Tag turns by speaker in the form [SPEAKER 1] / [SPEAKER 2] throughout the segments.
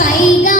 [SPEAKER 1] கைகா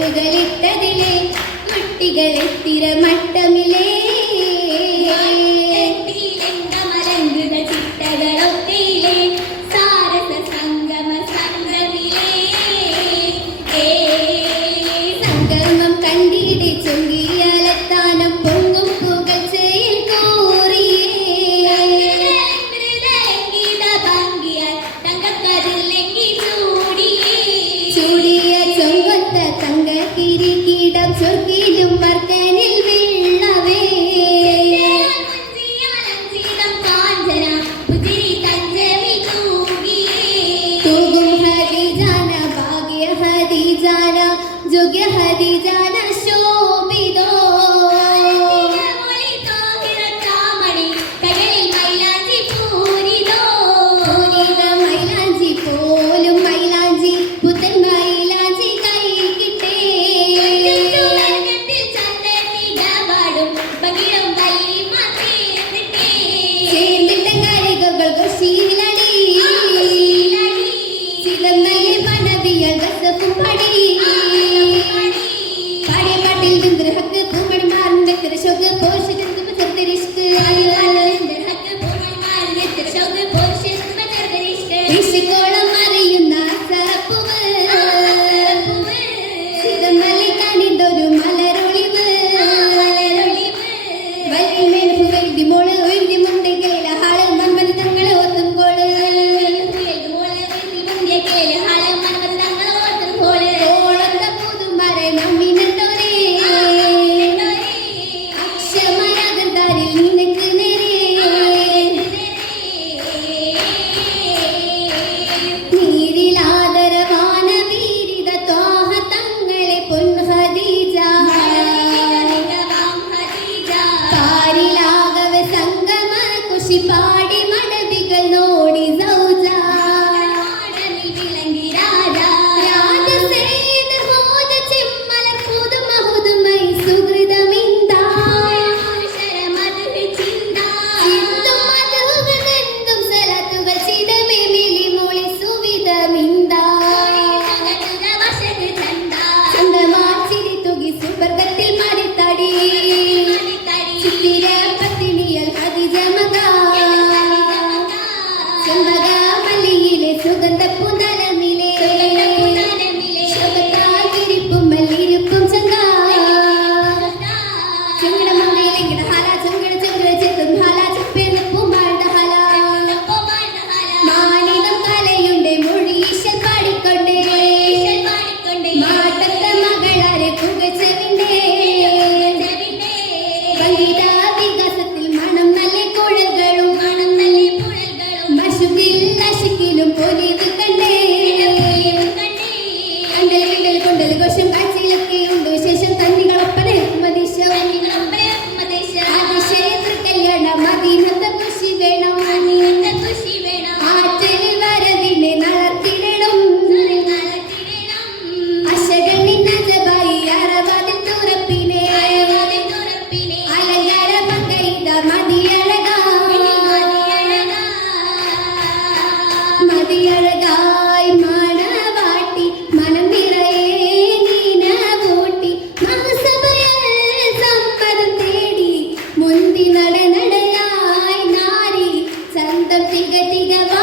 [SPEAKER 1] கட்டுகளிட்டதிலே மட்டிகளை திற மட்டமிலே Yeah.